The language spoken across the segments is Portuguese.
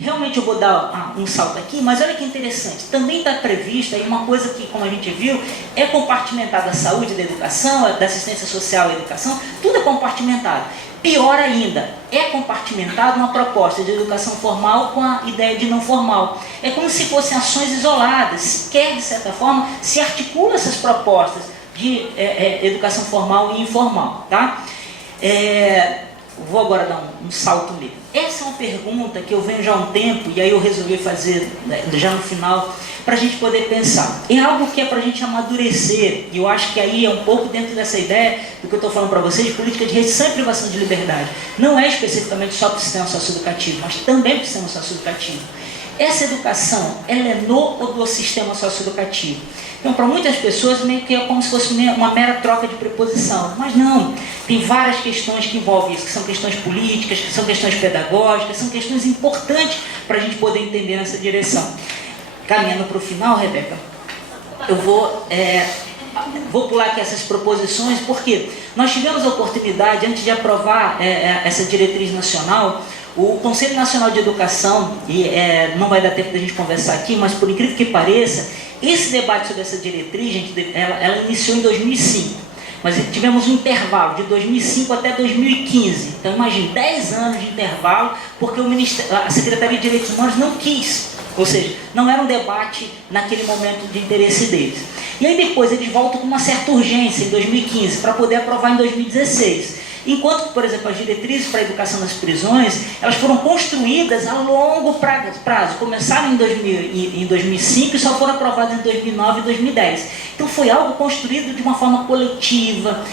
Realmente eu vou dar um salto aqui, mas olha que interessante, também está previsto aí uma coisa que, como a gente viu, é compartimentada a saúde da educação, da assistência social e educação, tudo é compartimentado. Pior ainda, é compartimentado uma proposta de educação formal com a ideia de não formal. É como se fossem ações isoladas, sequer de certa forma se articulam essas propostas de educação formal e informal. Tá? Vou agora dar um salto mesmo. Essa é uma pergunta que eu venho já há um tempo, e aí eu resolvi fazer já no final, para a gente poder pensar. É algo que é para a gente amadurecer, e eu acho que aí é um pouco dentro dessa ideia do que eu estou falando para vocês, de política de restrição e privação de liberdade. Não é especificamente só para o sistema socioeducativo, mas também para o sistema socioeducativo. Essa educação, ela é no ou do sistema socioeducativo? Então, para muitas pessoas, meio que é como se fosse uma mera troca de preposição. Mas não, tem várias questões que envolvem isso, que são questões políticas, que são questões pedagógicas, são questões importantes para a gente poder entender nessa direção. Caminhando para o final, Rebeca, eu vou pular aqui essas proposições, porque nós tivemos a oportunidade, antes de aprovar essa diretriz nacional, o Conselho Nacional de Educação, e não vai dar tempo da gente conversar aqui, mas por incrível que pareça, esse debate sobre essa diretriz, gente, ela iniciou em 2005, mas tivemos um intervalo de 2005 até 2015. Então imagine, 10 anos de intervalo, porque a Secretaria de Direitos Humanos não quis, ou seja, não era um debate naquele momento de interesse deles. E aí depois eles voltam com uma certa urgência em 2015, para poder aprovar em 2016. Enquanto, por exemplo, as diretrizes para a educação nas prisões, elas foram construídas a longo prazo. Começaram em 2005 e só foram aprovadas em 2009 e 2010. Então foi algo construído de uma forma coletiva,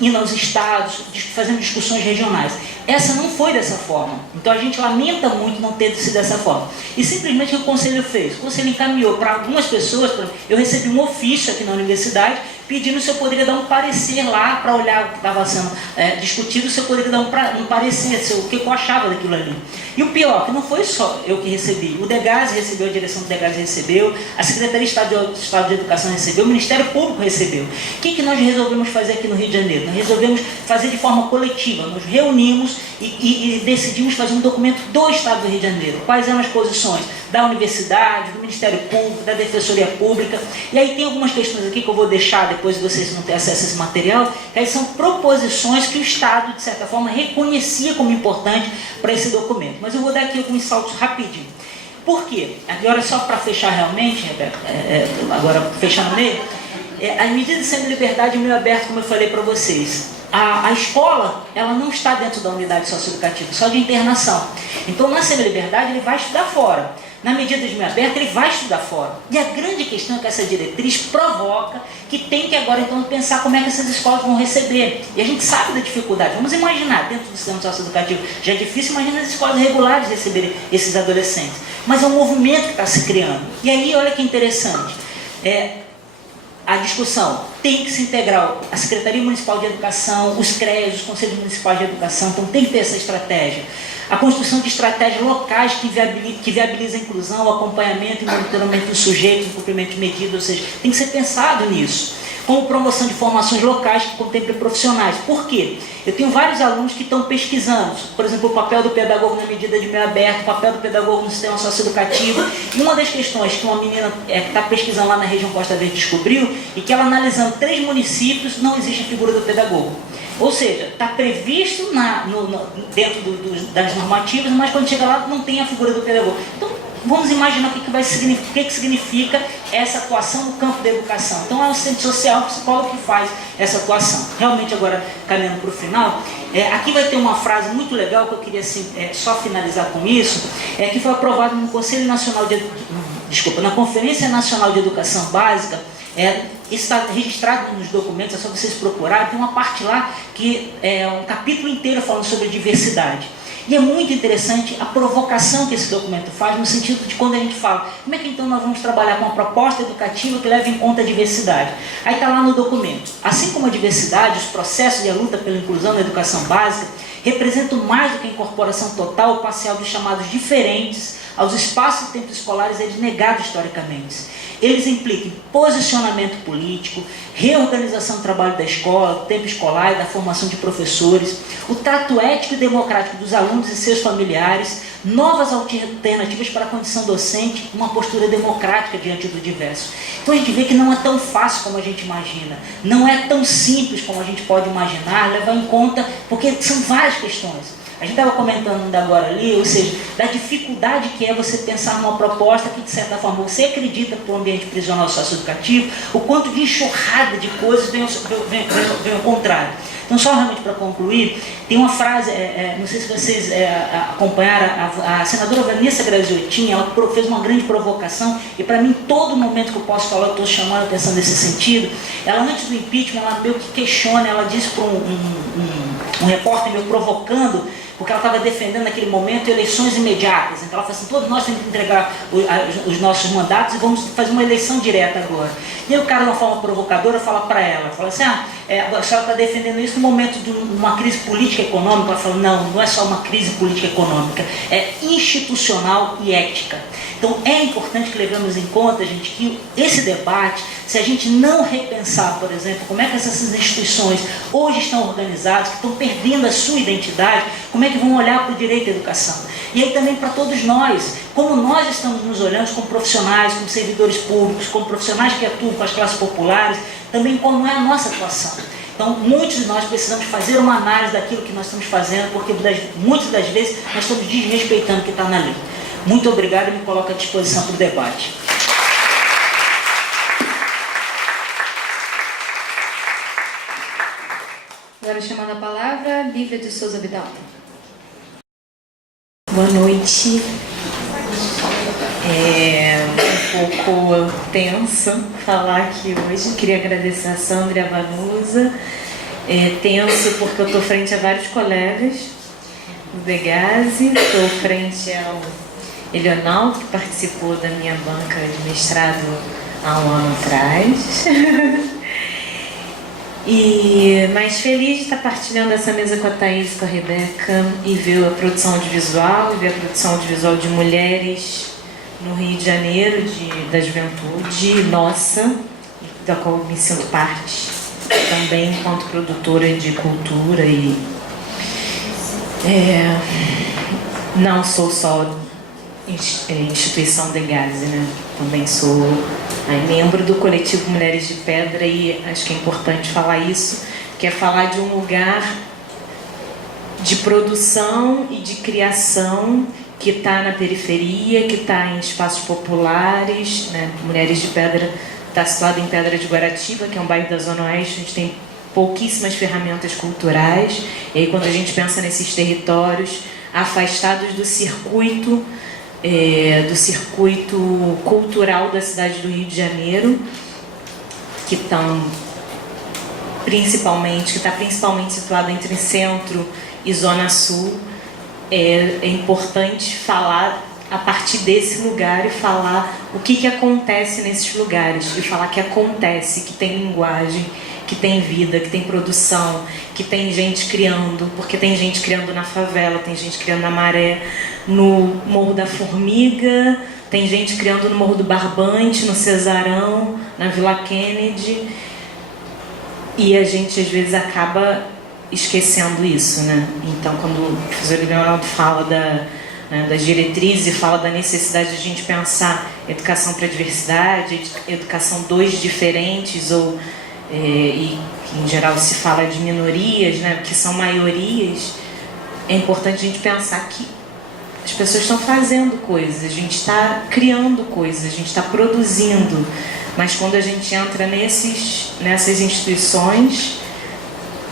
indo aos estados, fazendo discussões regionais. Essa não foi dessa forma. Então a gente lamenta muito não ter sido dessa forma. E simplesmente o que o Conselho fez? O Conselho encaminhou para algumas pessoas, eu recebi um ofício aqui na universidade, pedindo se eu poderia dar um parecer lá, para olhar o que estava sendo discutido, se eu poderia dar um parecer, o que eu achava daquilo ali. E o pior, que não foi só eu que recebi, o DEGASE recebeu, a direção do DEGASE recebeu, a Secretaria de Estado de Educação recebeu, o Ministério Público recebeu. O que nós resolvemos fazer aqui no Rio de Janeiro? Nós resolvemos fazer de forma coletiva, nos reunimos e decidimos fazer um documento do Estado do Rio de Janeiro. Quais eram as posições da universidade, do Ministério Público, da Defensoria Pública. E aí tem algumas questões aqui que eu vou deixar depois de vocês não terem acesso a esse material, que aí são proposições que o Estado, de certa forma, reconhecia como importante para esse documento. Mas eu vou dar aqui alguns saltos rapidinho. Por quê? Agora, só para fechar realmente, Rebeca, agora fechando meio, as medidas de semi-liberdade meio aberto, como eu falei para vocês. A escola, ela não está dentro da unidade socioeducativa, só de internação. Então, na semi-liberdade, ele vai estudar fora. Na medida de meio aberto, ele vai estudar fora. E a grande questão é que essa diretriz provoca que tem que agora, então, pensar como é que essas escolas vão receber. E a gente sabe da dificuldade. Vamos imaginar, dentro do sistema socioeducativo, já é difícil, imagina as escolas regulares receberem esses adolescentes. Mas é um movimento que está se criando. E aí, olha que interessante. A discussão tem que se integrar a Secretaria Municipal de Educação, os CREAs, os Conselhos Municipais de Educação, então tem que ter essa estratégia. A construção de estratégias locais que viabilizam a inclusão, o acompanhamento e monitoramento dos sujeitos, o cumprimento de medidas, ou seja, tem que ser pensado nisso. Como promoção de formações locais que contemplem profissionais. Por quê? Eu tenho vários alunos que estão pesquisando, por exemplo, o papel do pedagogo na medida de meio aberto, o papel do pedagogo no sistema socioeducativo. E uma das questões que uma menina que está pesquisando lá na região Costa Verde descobriu, e que ela analisando 3 municípios, não existe a figura do pedagogo. Ou seja, está previsto dentro das normativas, mas quando chega lá não tem a figura do pedagogo. Então, vamos imaginar o que significa essa atuação no campo da educação. Então, é o assistente social, o psicólogo que faz essa atuação. Realmente, agora, caminhando para o final, aqui vai ter uma frase muito legal que eu queria só finalizar com isso, que foi aprovada no Conselho Nacional na Conferência Nacional de Educação Básica. Isso está registrado nos documentos, é só vocês procurarem. Tem uma parte lá que é um capítulo inteiro falando sobre diversidade. E é muito interessante a provocação que esse documento faz, no sentido de quando a gente fala, como é que então nós vamos trabalhar com uma proposta educativa que leve em conta a diversidade? Aí está lá no documento. Assim como a diversidade, os processos e a luta pela inclusão na educação básica representam mais do que a incorporação total ou parcial dos chamados diferentes aos espaços e tempos escolares negados historicamente. Eles implicam posicionamento político, reorganização do trabalho da escola, do tempo escolar e da formação de professores, o trato ético e democrático dos alunos e seus familiares, novas alternativas para a condição docente, uma postura democrática diante do diverso. Então a gente vê que não é tão fácil como a gente imagina, não é tão simples como a gente pode imaginar, levar em conta, porque são várias questões. A gente estava comentando ainda agora ali, ou seja, da dificuldade que é você pensar numa proposta que, de certa forma, você acredita para o ambiente prisional socioeducativo, o quanto de enxurrada de coisas vem ao contrário. Então, só realmente para concluir, tem uma frase, não sei se vocês acompanharam, a senadora Vanessa Graziotin, ela fez uma grande provocação, e para mim, todo momento que eu posso falar, eu estou chamando a atenção nesse sentido. Ela, antes do impeachment, ela meio que questiona, ela disse para um repórter meio provocando, porque ela estava defendendo naquele momento eleições imediatas. Então ela falou assim, todos nós temos que entregar os nossos mandatos e vamos fazer uma eleição direta agora. E aí o cara, de uma forma provocadora, fala para ela, fala assim, a senhora está defendendo isso no momento de uma crise política e econômica. Ela fala, não é só uma crise política e econômica, é institucional e ética. Então é importante que levemos em conta, gente, que esse debate, se a gente não repensar, por exemplo, como é que essas instituições hoje estão organizadas, que estão perdendo a sua identidade, como é que vão olhar para o direito à educação? E aí também para todos nós, como nós estamos nos olhando como profissionais, como servidores públicos, como profissionais que atuam com as classes populares, também como é a nossa atuação. Então, muitos de nós precisamos fazer uma análise daquilo que nós estamos fazendo, porque muitas das vezes nós estamos desrespeitando o que está na lei. Muito obrigado e me coloco à disposição para o debate. Agora chamando a palavra, Lívia de Souza Vidal. Boa noite. É um pouco tenso falar aqui hoje. Queria agradecer a Sandra e a Vanusa. Tenso porque eu estou frente a vários colegas do Degase, estou frente ao Elional, que participou da minha banca de mestrado há um ano atrás. Mas feliz de estar partilhando essa mesa com a Thaís e com a Rebeca e ver a produção audiovisual, e ver a produção audiovisual de mulheres no Rio de Janeiro, da juventude nossa, da qual me sinto parte também enquanto produtora de cultura não sou só instituição Degase, né? Também sou membro do coletivo Mulheres de Pedra e acho que é importante falar isso, que é falar de um lugar de produção e de criação que está na periferia, que está em espaços populares, né? Mulheres de Pedra está situado em Pedra de Guaratiba, que é um bairro da Zona Oeste, a gente tem pouquíssimas ferramentas culturais, e aí quando a gente pensa nesses territórios afastados do circuito cultural da cidade do Rio de Janeiro, que está principalmente situado entre centro e zona sul, é importante falar a partir desse lugar e falar o que acontece nesses lugares, e falar que acontece, que tem linguagem, que tem vida, que tem produção, que tem gente criando, porque tem gente criando na favela, tem gente criando na Maré, no Morro da Formiga, tem gente criando no Morro do Barbante, no Cesarão, na Vila Kennedy, e a gente às vezes acaba esquecendo isso, né? Então, quando o professor Leonardo fala das diretrizes e fala da necessidade de a gente pensar educação para a diversidade, educação dos diferentes, e em geral se fala de minorias, né, que são maiorias, é importante a gente pensar que as pessoas estão fazendo coisas, a gente está criando coisas, a gente está produzindo, mas quando a gente entra nessas instituições,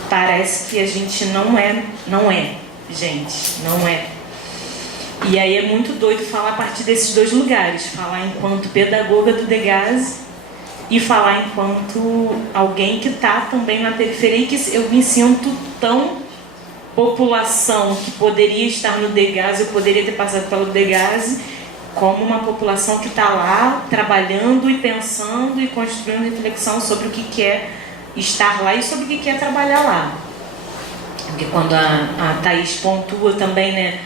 parece que a gente não é, gente, não é. E aí é muito doido falar a partir desses dois lugares, falar enquanto pedagoga do Degase e falar enquanto alguém que está também na periferia, e que eu me sinto tão população que poderia estar no Degase, eu poderia ter passado pelo Degase, como uma população que está lá trabalhando e pensando e construindo reflexão sobre o que é estar lá e sobre o que é trabalhar lá. Porque quando a Thaís pontua também, né,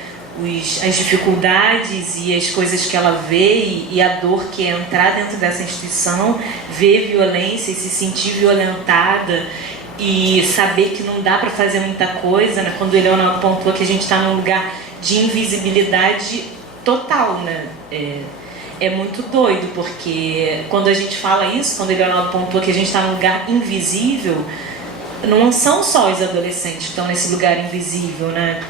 as dificuldades e as coisas que ela vê e a dor que é entrar dentro dessa instituição, ver violência e se sentir violentada e saber que não dá para fazer muita coisa, né? Quando o Eleonor pontua que a gente está num lugar de invisibilidade total, né? É muito doido, porque quando a gente fala isso, quando ele pontua que a gente está num lugar invisível, não são só os adolescentes que estão nesse lugar invisível, né?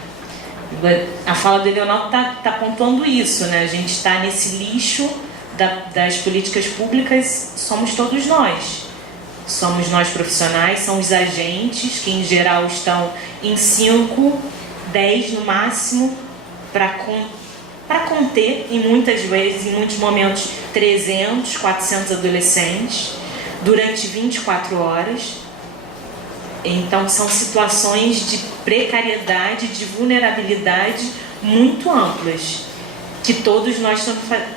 A fala do Leonardo tá pontuando isso, né? A gente está nesse lixo das políticas públicas, somos todos nós. Somos nós profissionais, são os agentes, que em geral estão em 5, 10 no máximo, para conter, em muitas vezes, em muitos momentos, 300, 400 adolescentes, durante 24 horas. Então, são situações de precariedade, de vulnerabilidade muito amplas, que todos nós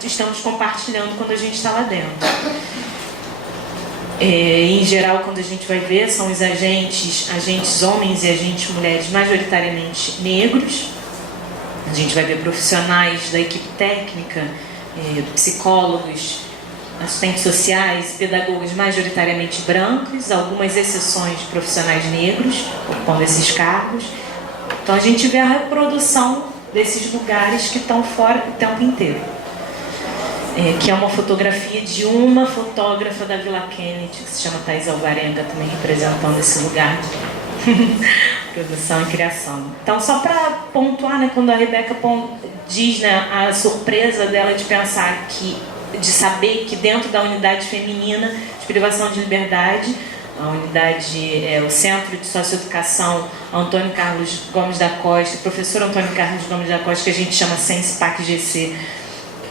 estamos compartilhando quando a gente está lá dentro. Em geral, quando a gente vai ver, são os agentes homens e agentes mulheres majoritariamente negros. A gente vai ver profissionais da equipe técnica, psicólogos, assistentes sociais, pedagogos majoritariamente brancos, algumas exceções de profissionais negros ocupando esses cargos. Então a gente vê a reprodução desses lugares que estão fora o tempo inteiro. Que é uma fotografia de uma fotógrafa da Vila Kennedy, que se chama Thais Alvarenga, também representando esse lugar de produção e criação. Então, só para pontuar, né, quando a Rebeca diz, né, a surpresa dela de pensar de saber que dentro da unidade feminina de privação de liberdade, a unidade, o Centro de Socioeducação Antônio Carlos Gomes da Costa, professor Antônio Carlos Gomes da Costa, que a gente chama SENSE-PAC-GC,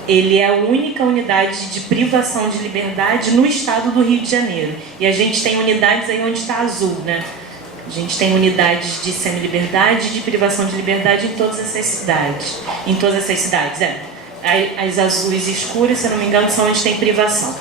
ele é a única unidade de privação de liberdade no estado do Rio de Janeiro. E a gente tem unidades aí onde está azul, né? A gente tem unidades de semi-liberdade e de privação de liberdade em todas essas cidades. Em todas essas cidades, As azuis escuras, se eu não me engano, são onde tem privação.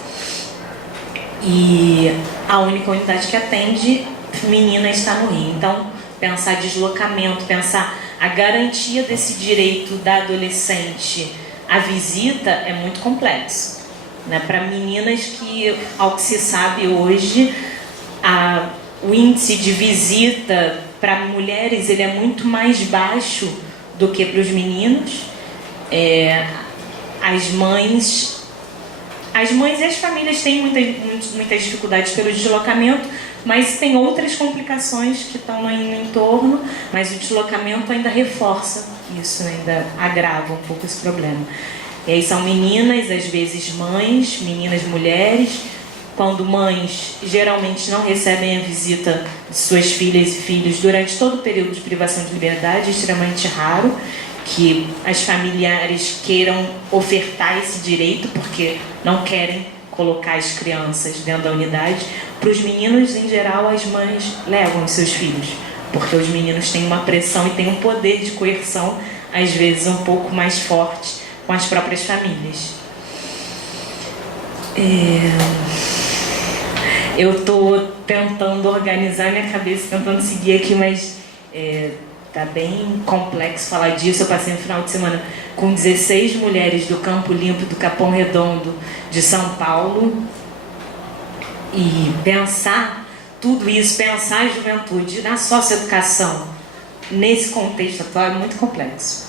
E a única unidade que atende feminina está no Rio. Então, pensar deslocamento, pensar a garantia desse direito da adolescente à visita é muito complexo, né? Para meninas que, ao que se sabe hoje, o índice de visita para mulheres ele é muito mais baixo do que para os meninos. As mães e as famílias têm muitas dificuldades pelo deslocamento, mas tem outras complicações que estão no entorno, mas o deslocamento ainda reforça isso, né? Ainda agrava um pouco esse problema. E aí são meninas, às vezes mães, meninas mulheres. Quando mães geralmente não recebem a visita de suas filhas e filhos durante todo o período de privação de liberdade, é extremamente raro que as familiares queiram ofertar esse direito, porque não querem colocar as crianças dentro da unidade. Para os meninos, em geral, as mães levam os seus filhos, porque os meninos têm uma pressão e têm um poder de coerção, às vezes um pouco mais forte, com as próprias famílias. Eu estou tentando organizar minha cabeça, tentando seguir aqui, mas tá bem complexo falar disso. Eu passei um final de semana com 16 mulheres do Campo Limpo, do Capão Redondo, de São Paulo, e pensar tudo isso, pensar a juventude na socioeducação, nesse contexto atual, é muito complexo.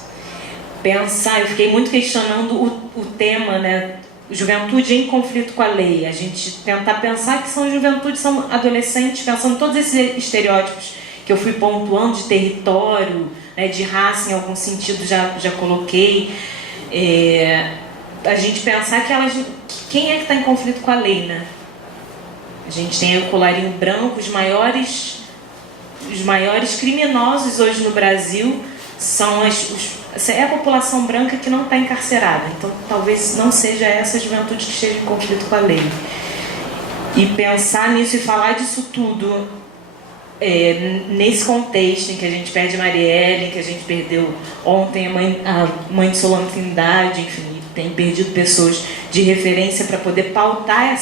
Eu fiquei muito questionando o tema, né? Juventude em conflito com a lei. A gente tentar pensar que são juventude, são adolescentes, pensando em todos esses estereótipos que eu fui pontuando de território, né, de raça, em algum sentido já coloquei. A gente pensar quem é que está em conflito com a lei, né? A gente tem o colarinho branco, os maiores criminosos hoje no Brasil são é a população branca que não está encarcerada. Então, talvez não seja essa juventude que esteja em conflito com a lei. E pensar nisso e falar disso tudo nesse contexto em que a gente perde Marielle, em que a gente perdeu ontem a mãe de Solano Trindade, enfim, tem perdido pessoas de referência para poder pautar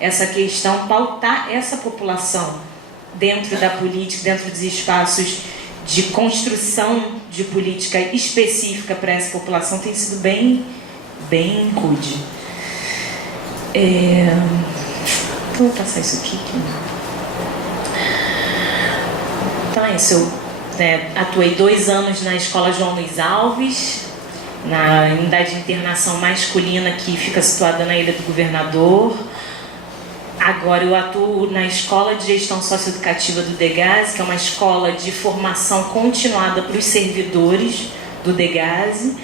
essa questão, pautar essa população dentro da política, dentro dos espaços de construção de política específica para essa população, tem sido bem rude. Vou passar isso aqui. Então é isso. atuei 2 anos na Escola João Luiz Alves, na unidade de internação masculina que fica situada na Ilha do Governador. Agora eu atuo na Escola de Gestão Socioeducativa do DEGASE, que é uma escola de formação continuada para os servidores do DEGASE.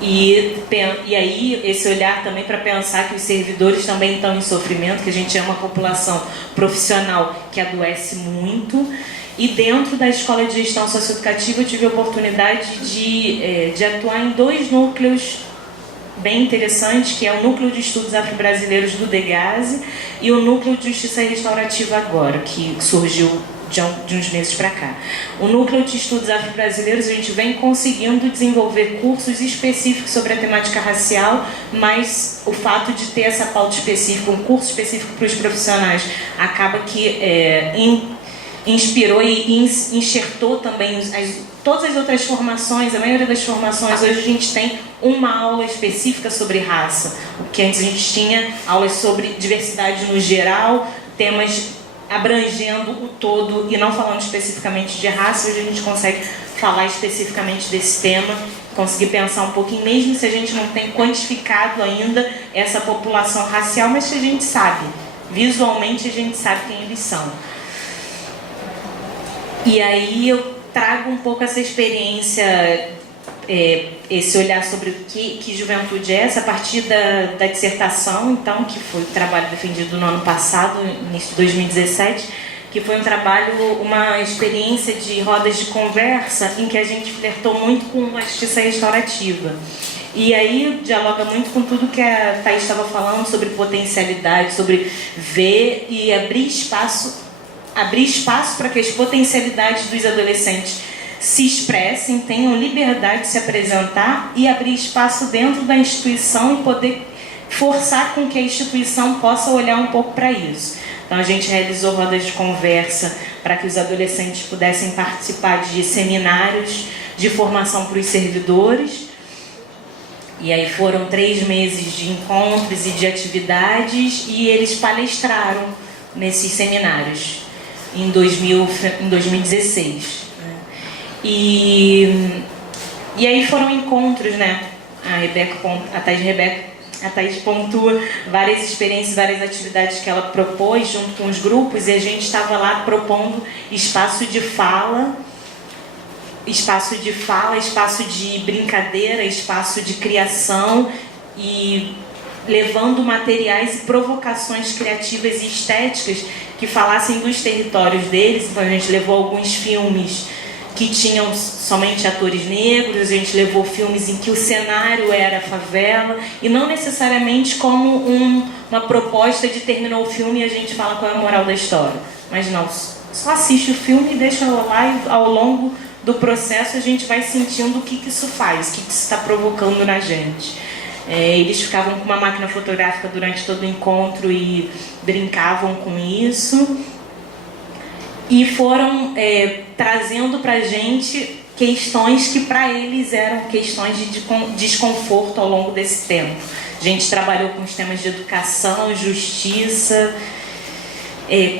E aí esse olhar também para pensar que os servidores também estão em sofrimento, que a gente é uma população profissional que adoece muito. E dentro da Escola de Gestão Socioeducativa eu tive a oportunidade de atuar em 2 núcleos bem interessantes, que é o Núcleo de Estudos Afro-Brasileiros do DEGASE e o Núcleo de Justiça Restaurativa agora, que surgiu de uns meses para cá. O Núcleo de Estudos Afro-Brasileiros, a gente vem conseguindo desenvolver cursos específicos sobre a temática racial, mas o fato de ter essa pauta específica, um curso específico para os profissionais, acaba que inspirou e enxertou também todas as outras formações. A maioria das formações hoje a gente tem uma aula específica sobre raça, o que antes a gente tinha aulas sobre diversidade no geral, temas abrangendo o todo e não falando especificamente de raça. Hoje a gente consegue falar especificamente desse tema, conseguir pensar um pouquinho, mesmo se a gente não tem quantificado ainda essa população racial, mas que a gente sabe, visualmente a gente sabe quem eles são. E aí eu trago um pouco essa experiência, esse olhar sobre o que juventude é essa, a partir da dissertação, então, que foi o trabalho defendido no ano passado, início de 2017, que foi um trabalho, uma experiência de rodas de conversa, em que a gente flertou muito com a justiça restaurativa. E aí dialoga muito com tudo que a Thaís estava falando sobre potencialidade, sobre ver e abrir espaço para que as potencialidades dos adolescentes se expressem, tenham liberdade de se apresentar e abrir espaço dentro da instituição e poder forçar com que a instituição possa olhar um pouco para isso. Então a gente realizou rodas de conversa para que os adolescentes pudessem participar de seminários de formação para os servidores. E aí foram 3 meses de encontros e de atividades e eles palestraram nesses seminários em 2016. E aí foram encontros, né? A Thaís pontua várias experiências, várias atividades que ela propôs junto com os grupos, e a gente estava lá propondo espaço de fala, espaço de brincadeira, espaço de criação, e levando materiais e provocações criativas e estéticas que falassem dos territórios deles. Então a gente levou alguns filmes que tinham somente atores negros, a gente levou filmes em que o cenário era a favela, e não necessariamente como uma proposta de terminou o filme e a gente fala qual é a moral da história. Mas não, só assiste o filme e deixa lá, e ao longo do processo a gente vai sentindo o que isso faz, o que isso está provocando na gente. Eles ficavam com uma máquina fotográfica durante todo o encontro e brincavam com isso. E foram trazendo para a gente questões que para eles eram questões de desconforto ao longo desse tempo. A gente trabalhou com os temas de educação, justiça,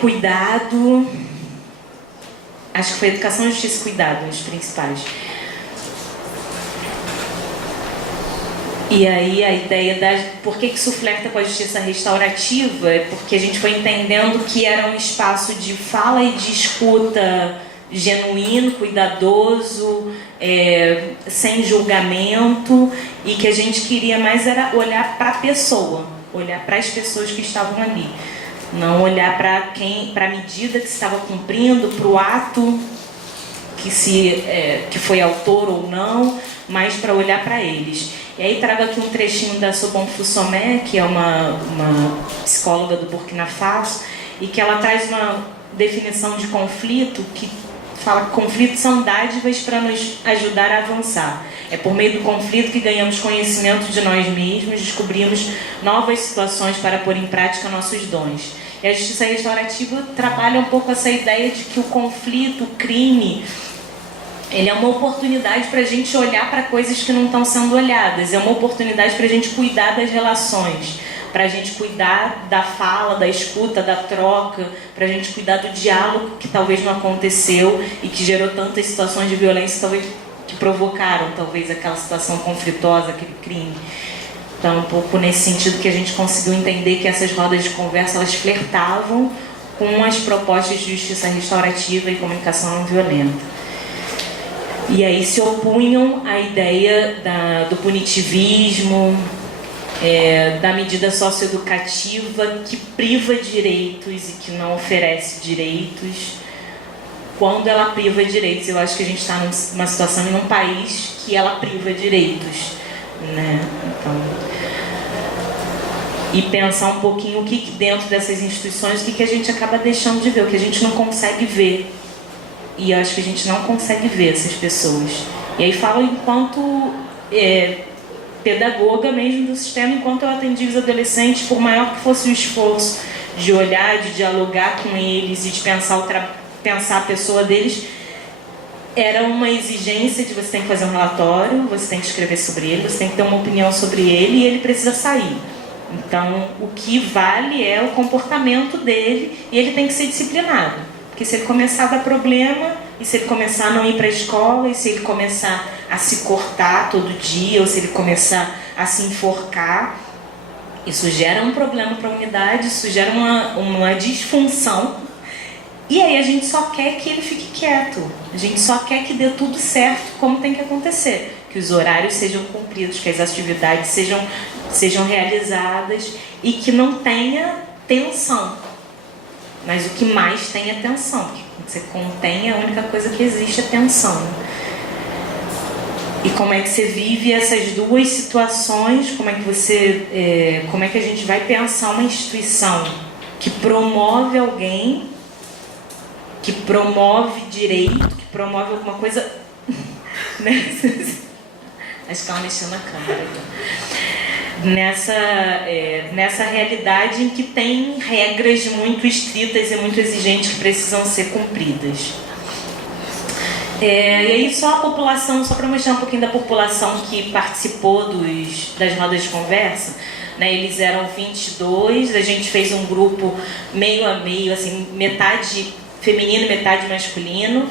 cuidado. Acho que foi educação, justiça e cuidado os principais. E aí a ideia por que isso flerta com a justiça restaurativa é porque a gente foi entendendo que era um espaço de fala e de escuta genuíno, cuidadoso, sem julgamento, e que a gente queria mais era olhar para a pessoa, olhar para as pessoas que estavam ali, não olhar para a medida que se estava cumprindo, para o ato que foi autor ou não, mas para olhar para eles. E aí trago aqui um trechinho da Sobon Fussomé, que é uma psicóloga do Burkina Faso, e que ela traz uma definição de conflito que fala que conflitos são dádivas para nos ajudar a avançar. É por meio do conflito que ganhamos conhecimento de nós mesmos, descobrimos novas situações para pôr em prática nossos dons. E a justiça restaurativa trabalha um pouco essa ideia de que o conflito, o crime, ele é uma oportunidade para a gente olhar para coisas que não estão sendo olhadas, é uma oportunidade para a gente cuidar das relações, para a gente cuidar da fala, da escuta, da troca, para a gente cuidar do diálogo que talvez não aconteceu e que gerou tantas situações de violência, talvez que provocaram talvez aquela situação conflituosa, aquele crime. Então, um pouco nesse sentido que a gente conseguiu entender que essas rodas de conversa, elas flertavam com as propostas de justiça restaurativa e comunicação não violenta. E aí se opunham à ideia do punitivismo, da medida socioeducativa que priva direitos e que não oferece direitos. Quando ela priva direitos, eu acho que a gente está numa situação em um país que ela priva direitos, né? Então, e pensar um pouquinho o que dentro dessas instituições, o que a gente acaba deixando de ver, o que a gente não consegue ver. E eu acho que a gente não consegue ver essas pessoas. E aí falo enquanto pedagoga mesmo do sistema, enquanto eu atendi os adolescentes, por maior que fosse o esforço de olhar, de dialogar com eles e de pensar a pessoa deles, era uma exigência de você tem que fazer um relatório, você tem que escrever sobre ele, você tem que ter uma opinião sobre ele e ele precisa sair. Então, o que vale é o comportamento dele e ele tem que ser disciplinado. Porque se ele começar a dar problema, e se ele começar a não ir para a escola, e se ele começar a se cortar todo dia, ou se ele começar a se enforcar, isso gera um problema para a unidade, isso gera uma disfunção. E aí a gente só quer que ele fique quieto. A gente só quer que dê tudo certo como tem que acontecer. Que os horários sejam cumpridos, que as atividades sejam realizadas e que não tenha tensão. Mas o que mais tem é tensão. Porque quando você contém, a única coisa que existe é tensão. E como é que você vive essas duas situações? Como é que a gente vai pensar uma instituição que promove alguém, que promove direito, que promove alguma coisa... Né? Acho que ela mexeu na câmera. Nessa realidade em que tem regras muito estritas e muito exigentes que precisam ser cumpridas. E aí só a população, só para mostrar um pouquinho da população que participou das rodas de conversa, né, eles eram 22, a gente fez um grupo meio a meio, assim, metade feminino e metade masculino.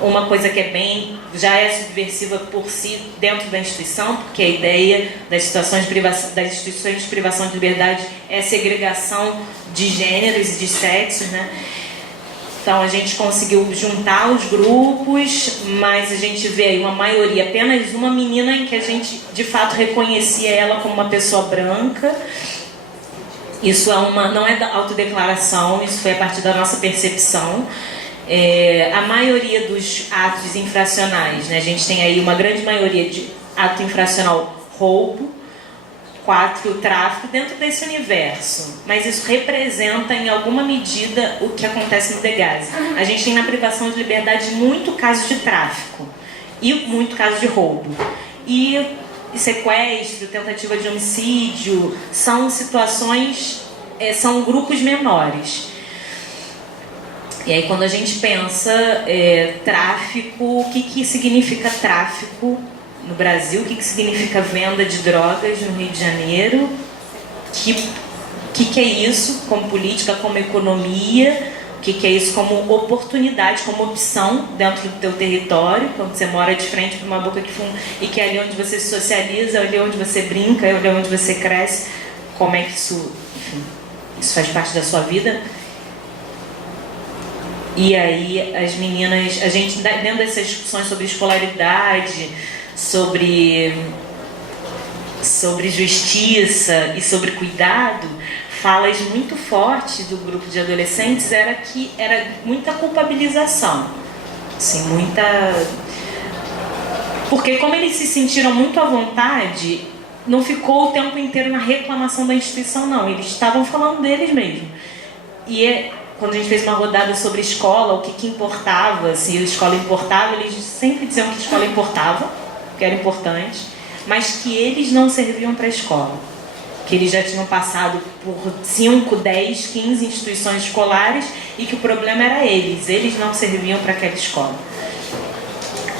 Uma coisa que já é subversiva por si dentro da instituição, porque a ideia das instituições de privação de liberdade é a segregação de gêneros e de sexos, né? Então a gente conseguiu juntar os grupos, mas a gente vê aí uma maioria, apenas uma menina em que a gente de fato reconhecia ela como uma pessoa branca. Isso não é da autodeclaração, isso foi a partir da nossa percepção. A maioria dos atos infracionais, né? A gente tem aí uma grande maioria de ato infracional roubo, 4 tráfico dentro desse universo, mas isso representa em alguma medida o que acontece no Degase. A gente tem na privação de liberdade muito caso de tráfico e muito caso de roubo e sequestro, tentativa de homicídio, são situações, são grupos menores. E aí quando a gente pensa tráfico, o que significa tráfico no Brasil, o que significa venda de drogas no Rio de Janeiro, o que é isso como política, como economia, o que é isso como oportunidade, como opção dentro do teu território, quando você mora de frente para uma boca de fumo e que é ali onde você se socializa, é ali onde você brinca, é ali onde você cresce, como é que isso, enfim, isso faz parte da sua vida. E aí as meninas, a gente dentro dessas discussões sobre escolaridade, sobre justiça e sobre cuidado, falas muito fortes do grupo de adolescentes era que era muita culpabilização, assim, porque como eles se sentiram muito à vontade, não ficou o tempo inteiro na reclamação da instituição, não, eles estavam falando deles mesmo. Quando a gente fez uma rodada sobre escola, o que importava, se a escola importava, eles sempre diziam que a escola importava, que era importante, mas que eles não serviam para a escola. Que eles já tinham passado por 5, 10, 15 instituições escolares e que o problema era eles não serviam para aquela escola.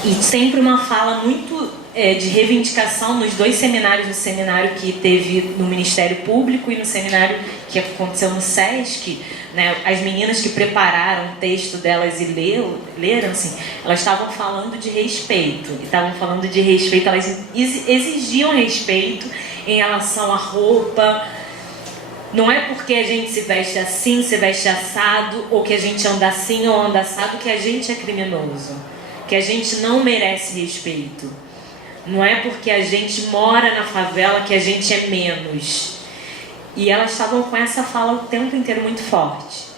E sempre uma fala muito de reivindicação nos 2 seminários, no seminário que teve no Ministério Público e no seminário que aconteceu no SESC, né, as meninas que prepararam o texto delas e leram, assim, elas estavam falando de respeito, elas exigiam respeito em relação à roupa. Não é porque a gente se veste assim, se veste assado, ou que a gente anda assim ou anda assado, que a gente é criminoso, que a gente não merece respeito. Não é porque a gente mora na favela que a gente é menos. E elas estavam com essa fala o tempo inteiro muito forte.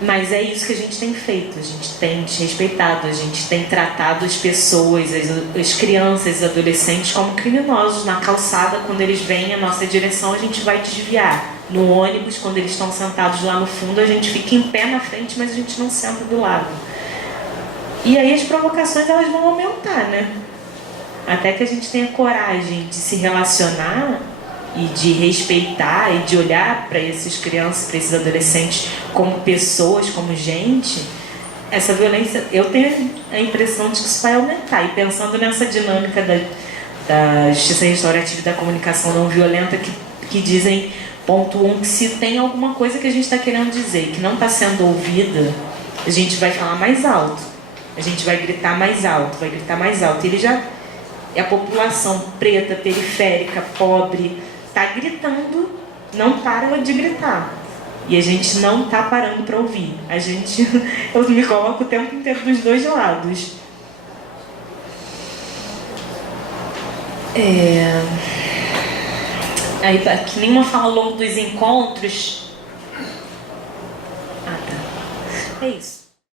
Mas é isso que a gente tem feito, a gente tem desrespeitado, a gente tem tratado as pessoas, as crianças, os adolescentes como criminosos na calçada. Quando eles vêm à nossa direção, a gente vai desviar. No ônibus, quando eles estão sentados lá no fundo, a gente fica em pé na frente, mas a gente não senta do lado. E aí as provocações, elas vão aumentar, né? Até que a gente tenha coragem de se relacionar e de respeitar e de olhar para essas crianças, para esses adolescentes como pessoas, como gente. Essa violência, eu tenho a impressão de que isso vai aumentar. E pensando nessa dinâmica da justiça restaurativa e da comunicação não violenta, que dizem, ponto 1, que se tem alguma coisa que a gente está querendo dizer que não está sendo ouvida, a gente vai falar mais alto. A gente vai gritar mais alto, vai gritar mais alto. Ele já é a população preta, periférica, pobre, está gritando, não para de gritar. E a gente não está parando para ouvir. Eu me coloco o tempo inteiro dos 2 lados. Aí, que nenhuma fala ao longo dos encontros. Ah, tá. É isso.